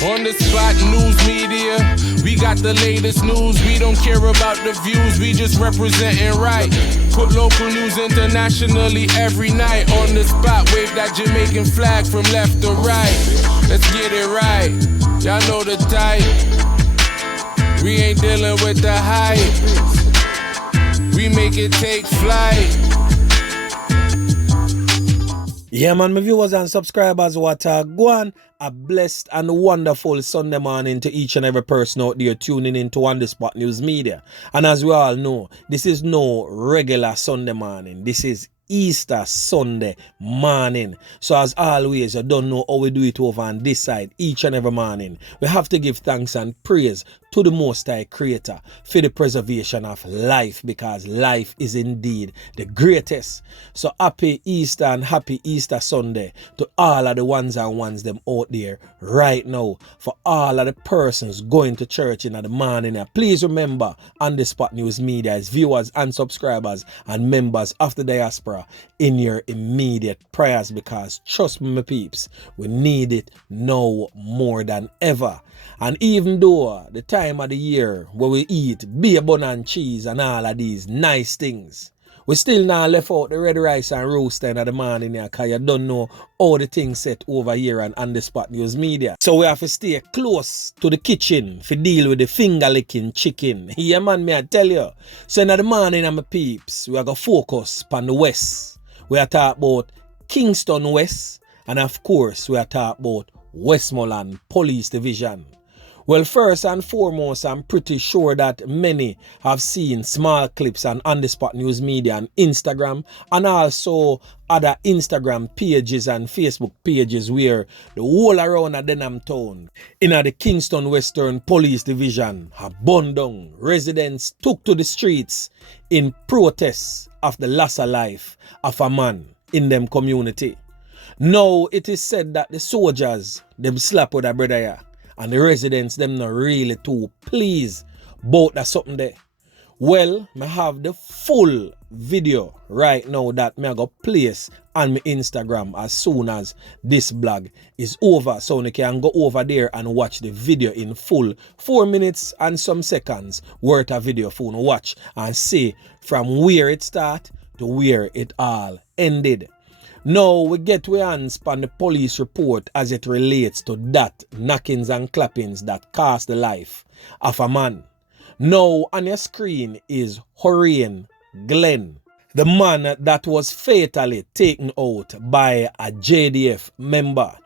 On the spot news media, we got the latest news. We don't care about the views, we just representing right. Put local news internationally every night. On the spot, wave that Jamaican flag from left to right. Let's get it right, y'all know the type. We ain't dealing with the hype. We make it take flight. Yeah, man, my viewers and subscribers, what go on. A blessed and wonderful Sunday morning to each and every person out there tuning in to On The Spot News Media. And as we all know, this is no regular Sunday morning. This is Easter Sunday morning. So as always, you don't know how we do it over on this side each and every morning. We have to give thanks and praise to the Most High Creator for the preservation of life, because life is indeed the greatest. So happy Easter and happy Easter Sunday to all of the ones and ones them out there right now. For all of the persons going to church in the morning, please remember On The Spot News Media is viewers and subscribers and members of the diaspora in your immediate prayers, because trust me, my peeps, we need it now more than ever. And even though the time of the year where we eat beer bun and cheese and all of these nice things, we still not left out the red rice and roasting at the morning here, because you don't know all the things set over here and On The Spot News Media. So we have to stay close to the kitchen to deal with the finger licking chicken. Yeah, man, me I tell you. So in the morning, my peeps, we are going to focus on the West. We are talking about Kingston West, and of course, we are talking about Westmoreland Police Division. Well, first and foremost, I'm pretty sure that many have seen small clips on the Spot News Media and Instagram, and also other Instagram pages and Facebook pages where the whole around a Denham town, in the Kingston Western Police Division, have burned down. Residents took to the streets in protest of the loss of life of a man in them community. Now, it is said that the soldiers, them slap with a brother here, and the residents, them not really too pleased about that something there. Well, I have the full video right now that I go place on my Instagram as soon as this blog is over. So you can go over there and watch the video in full. 4 minutes and some seconds worth of video for you to watch and see from where it started to where it all ended. Now we get we hands on the police report as it relates to that knockings and clappings that cost the life of a man. Now on your screen is Farin Glenn, the man that was fatally taken out by a JDF member.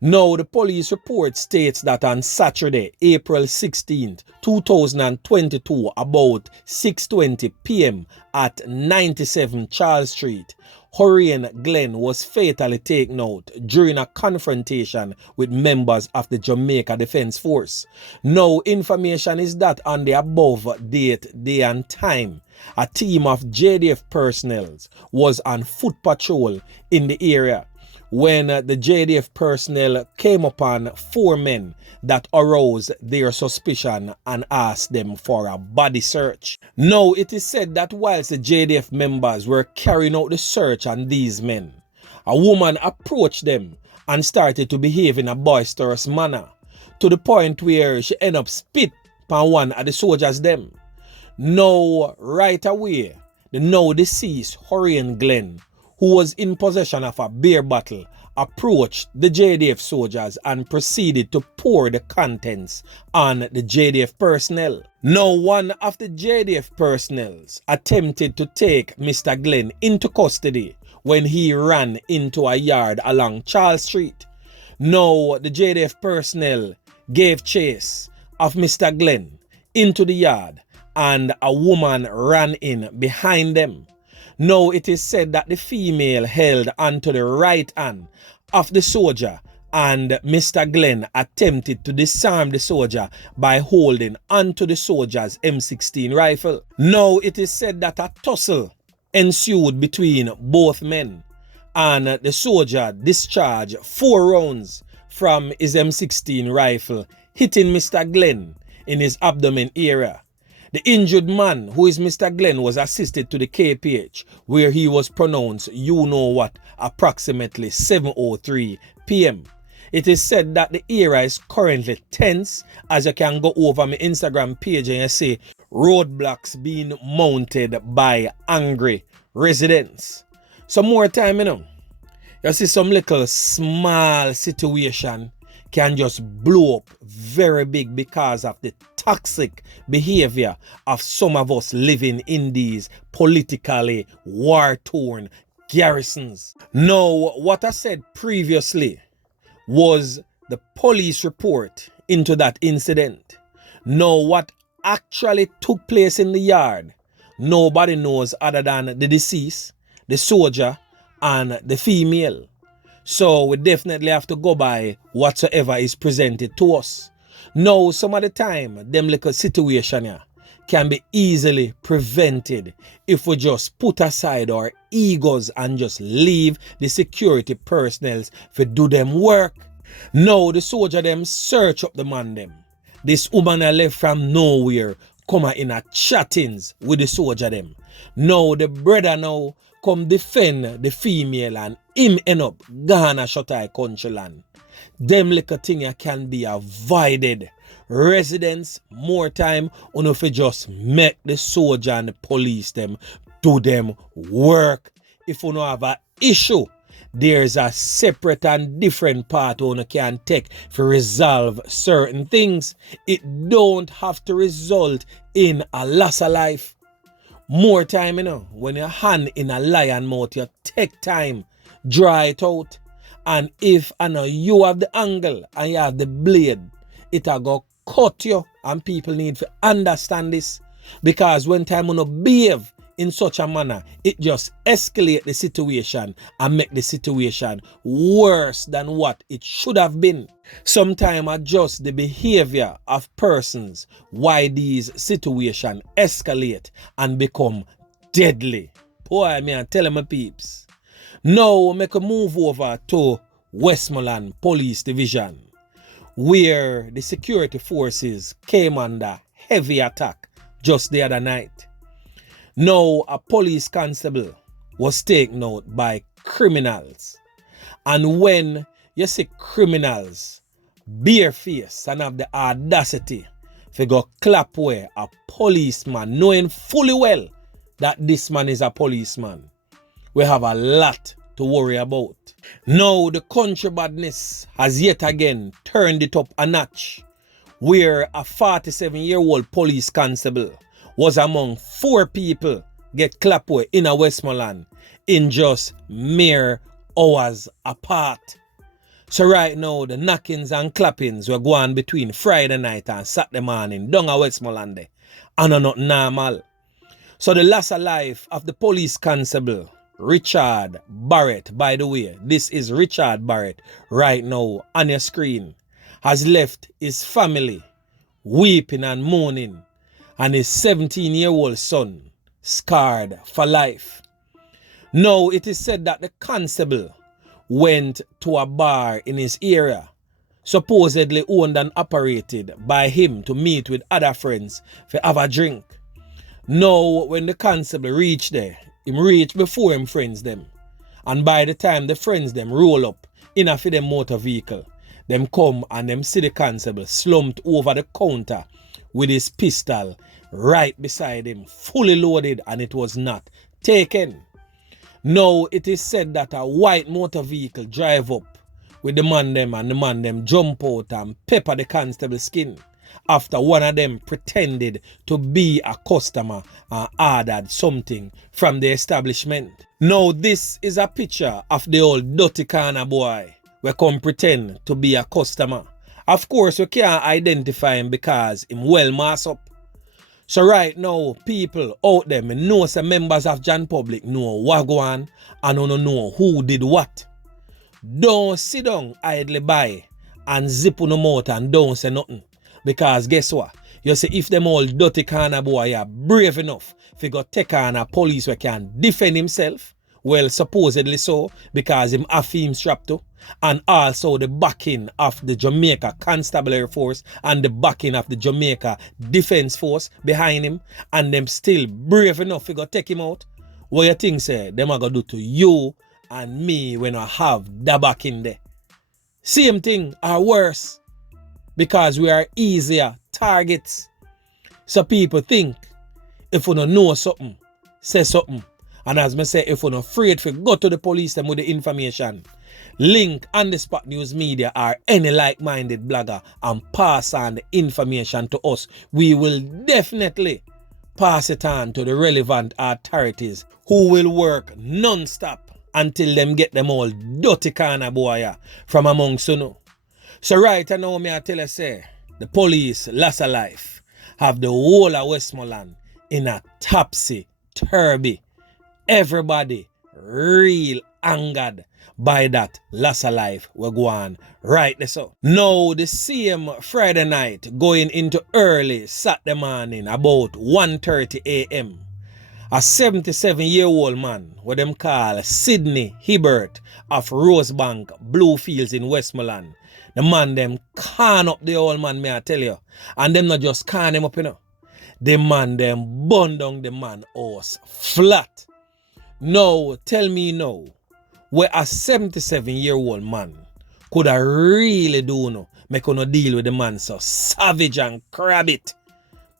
Now the police report states that on Saturday, April 16th, 2022, about 6:20 p.m. at 97 Charles Street, Farin Glenn was fatally taken out during a confrontation with members of the Jamaica Defense Force. Now, information is that on the above date, day and time, a team of JDF personnel was on foot patrol in the area when the JDF personnel came upon 4 men that aroused their suspicion and asked them for a body search. Now, it is said that whilst the JDF members were carrying out the search on these men, a woman approached them and started to behave in a boisterous manner, to the point where she ended up spit upon one of the soldiers them. Now, right away, the now deceased Farin Glenn, who was in possession of a beer bottle, approached the JDF soldiers and proceeded to pour the contents on the JDF personnel. Now, one of the JDF personnel attempted to take Mr. Glenn into custody when he ran into a yard along Charles Street. Now, the JDF personnel gave chase of Mr. Glenn into the yard, and a woman ran in behind them. Now, it is said that the female held onto the right hand of the soldier, and Mr. Glenn attempted to disarm the soldier by holding onto the soldier's M16 rifle. Now, it is said that a tussle ensued between both men, and the soldier discharged 4 rounds from his M16 rifle, hitting Mr. Glenn in his abdomen area. The injured man, who is Mr. Glenn, was assisted to the KPH, where he was pronounced you know what approximately 7:03 p.m. It is said that the era is currently tense, as you can go over my Instagram page and you see roadblocks being mounted by angry residents. Some more time, you see some little small situation can just blow up very big because of the toxic behavior of some of us living in these politically war-torn garrisons. Now, what I said previously was the police report into that incident. Now, what actually took place in the yard, nobody knows other than the deceased, the soldier, and the female. So we definitely have to go by whatsoever is presented to us. Now, some of the time, them little situation here can be easily prevented if we just put aside our egos and just leave the security personnel to do them work. Now, the soldier them search up the man them. This woman left from nowhere come in a chattings with the soldier them. Now, the brother now come defend the female and him end up Ghana Shotai country land. Them little thing can be avoided. Residents, more time, if you just make the soldier and the police them do them work. If you don't have an issue, there's a separate and different part you can take to resolve certain things. It don't have to result in a loss of life. More time, when your hand in a lion mouth, you take time, dry it out. And if you have the angle and you have the blade, it'll go cut you. And people need to understand this. Because when time you behave in such a manner, it just escalate the situation and make the situation worse than what it should have been. Sometimes adjust the behavior of persons why these situations escalate and become deadly. Boy, man, tell my peeps. Now make a move over to Westmoreland Police Division, where the security forces came under heavy attack just the other night. Now, a police constable was taken out by criminals. And when you see criminals barefaced and have the audacity to go ClapWeh a policeman, knowing fully well that this man is a policeman, we have a lot to worry about. Now, the country badness has yet again turned it up a notch, where a 47-year-old police constable was among 4 people get ClapWeh in a Westmoreland in just mere hours apart. So right now, the knockings and clappings were going between Friday night and Saturday morning down a Westmoreland, and are not normal. So the loss of life of the police constable, Richard Barrett, by the way, this is Richard Barrett right now on your screen, has left his family weeping and mourning, and his 17-year-old son scarred for life. Now, it is said that the constable went to a bar in his area, supposedly owned and operated by him, to meet with other friends to have a drink. Now, when the constable reached there, him reached before him friends them. And by the time the friends them roll up in a for them motor vehicle, them come and them see the constable slumped over the counter with his pistol right beside him, fully loaded, and it was not taken. Now, it is said that a white motor vehicle drive up with the man them, and the man them jump out and pepper the constable's skin after one of them pretended to be a customer and ordered something from the establishment. Now, this is a picture of the old dirty corner boy we come pretend to be a customer. Of course, we can't identify him because him well mass up. So right now, people out there, me know some members of Jan Public know what go on and don't know who did what. Don't sit down idly by and zip on the mouth and don't say nothing. Because guess what? You see, if them all dirty corner boy are brave enough to go take on a police who can defend himself, well, supposedly so, because him have him strapped to, and also the backing of the Jamaica Constabulary Force and the backing of the Jamaica Defense Force behind him, and them still brave enough to go take him out, what you think, say, them are going to do to you and me when I have that backing there? Same thing or worse, because we are easier targets. So people think if you don't know something, say something. And as me say, if you're not afraid to go to the police them with the information, link on the Spot News Media or any like-minded blogger and pass on the information to us. We will definitely pass it on to the relevant authorities who will work non-stop until them get them all dirty corner boy from amongst you know. So right now me I tell you say, the lost a life, have the whole of Westmoreland in a topsy-turvy. Everybody real angered by that loss of life we go on right there so. Now the same Friday night going into early Saturday morning about 1:30 a.m. a 77-year-old man what them call Sidney Hibbert of Rosebank Bluefields in Westmoreland. The man them can up the old man, may I tell you. And them not just can him up, you know. The man them burn down the man house flat. Now, tell me now, where a 77-year-old man could have really do no, make no deal with the man so savage and crab it.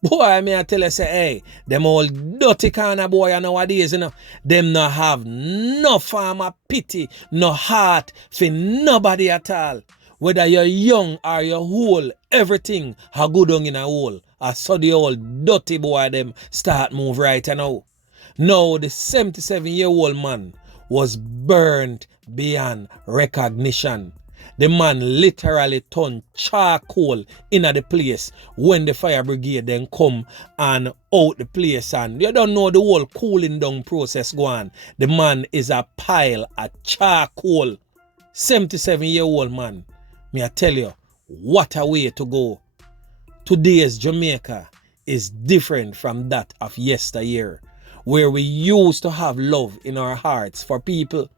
Boy, may I tell you, say, hey, them all dirty kind of boy nowadays, you know, them not have no form of pity, no heart for nobody at all. Whether you're young or you're old, everything ha good on in a hole. I saw the old dirty boy them start move right now. Now the 77-year-old man was burned beyond recognition. The man literally turned charcoal in the place when the fire brigade then come and out the place, and you don't know the whole cooling down process go on. The man is a pile of charcoal. 77-year-old man. Me I tell you, what a way to go. Today's Jamaica is different from that of yesteryear, where we used to have love in our hearts for people,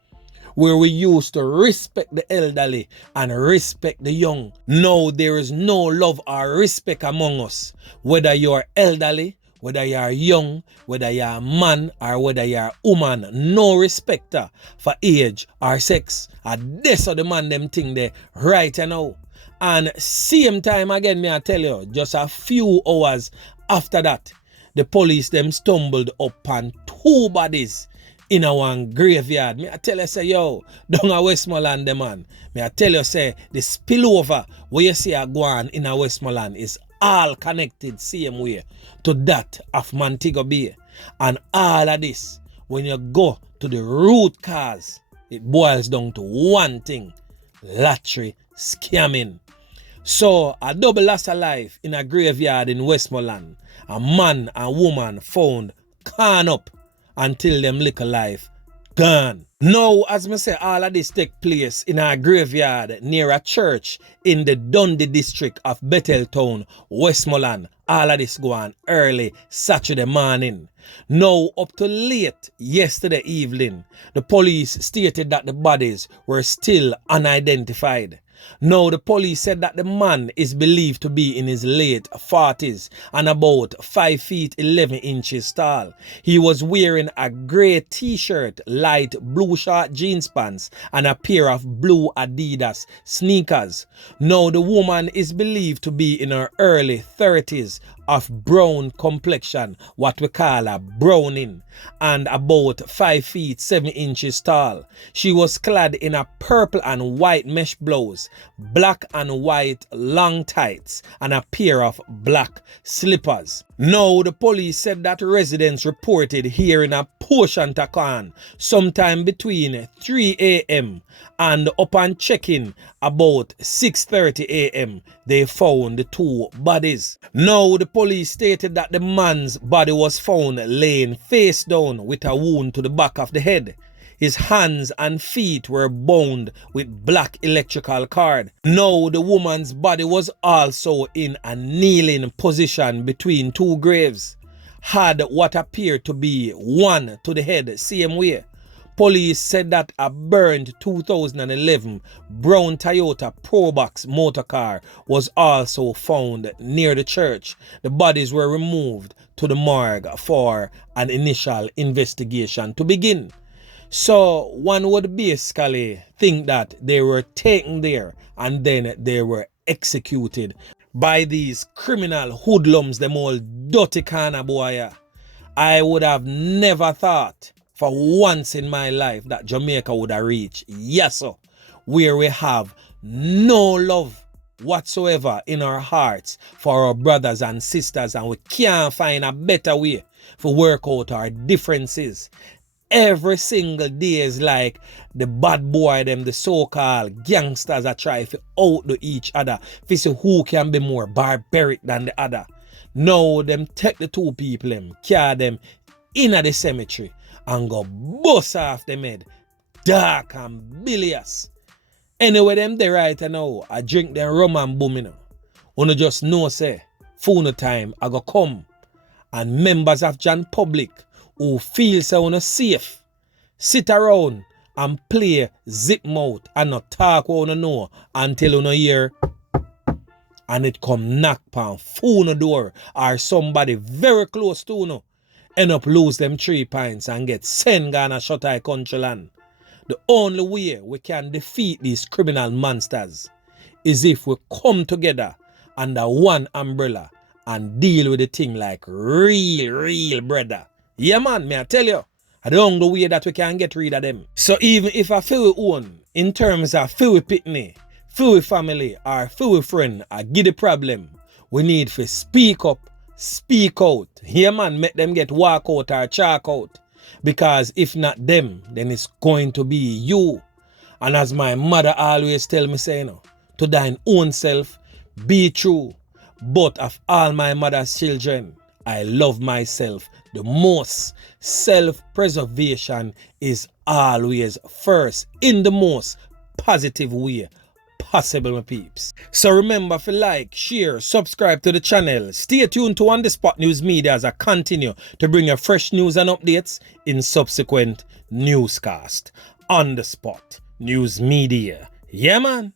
where we used to respect the elderly and respect the young. Now there is no love or respect among us, whether you are elderly, whether you are young, whether you are a man or whether you are a woman. No respecter for age or sex. And this are the man them thing there right now. And same time again, me I tell you, just a few hours after that, the police them stumbled upon two bodies in a one graveyard. Me I tell you say, yo, down a Westmoreland them man. Me I tell you say, the spillover where you see a go on in a Westmoreland is all connected same way to that of Montego Bay. And all of this, when you go to the root cause, it boils down to one thing: lottery scamming. So a double loss of life in a graveyard in Westmoreland. A man and woman found can up until them little life gone. Now, as me say, all of this take place in a graveyard near a church in the Dundee district of Betheltown, Westmoreland. All of this go on early Saturday morning. Now, up to late yesterday evening, the police stated that the bodies were still unidentified. Now, the police said that the man is believed to be in his late 40s and about 5 feet 11 inches tall. He was wearing a grey t-shirt, light blue short jeans pants, and a pair of blue Adidas sneakers. Now, the woman is believed to be in her early 30s, of brown complexion, what we call a browning, and about 5 feet 7 inches tall. She was clad in a purple and white mesh blouse, black and white long tights, and a pair of black slippers. Now, the police said that residents reported hearing a potion takan sometime between 3 a.m. and upon checking about 6:30 a.m. they found the two bodies. Now, the police stated that the man's body was found laying face down with a wound to the back of the head. His hands and feet were bound with black electrical cord. Now, the woman's body was also in a kneeling position between two graves, had what appeared to be one to the head same way. Police said that a burned 2011 brown Toyota Probox motor car was also found near the church. The bodies were removed to the morgue for an initial investigation to begin. So one would basically think that they were taken there and then they were executed by these criminal hoodlums, them all dirty kind of boy. I would have never thought for once in my life that Jamaica would have reached, yes sir, where we have no love whatsoever in our hearts for our brothers and sisters, and we can't find a better way to work out our differences. Every single day is like the bad boy them, the so-called gangsters that try to outdo each other, to see who can be more barbaric than the other. Now them take the two people them, carry them in the cemetery and go bust off them head, dark and bilious. Anyway, them they right now, I drink them rum and boom, you know. Wanna just know say, phone time I go come, and members of Jan Public who feel so wanna safe, sit around and play zip mouth and not talk what you know until you hear and it come knock on phone door or somebody very close to you end up lose them 3 pints and get sent Ghana shut eye country land. The only way we can defeat these criminal monsters is if we come together under one umbrella and deal with the thing like real brother. Yeah man, me I tell you, I the only way that we can get rid of them. So even if I feel we own, in terms of feel we pitney, feel we family, or feel we friend, I get the problem, we need to speak up, speak out. Yeah man, make them get walk out or chalk out. Because if not them, then it's going to be you. And as my mother always tell me, say, you know, to thine own self, be true. But of all my mother's children, I love myself the most. Self-preservation is always first in the most positive way possible, my peeps. So remember to like, share, subscribe to the channel. Stay tuned to On The Spot News Media as I continue to bring you fresh news and updates in subsequent newscast. On The Spot News Media. Yeah man.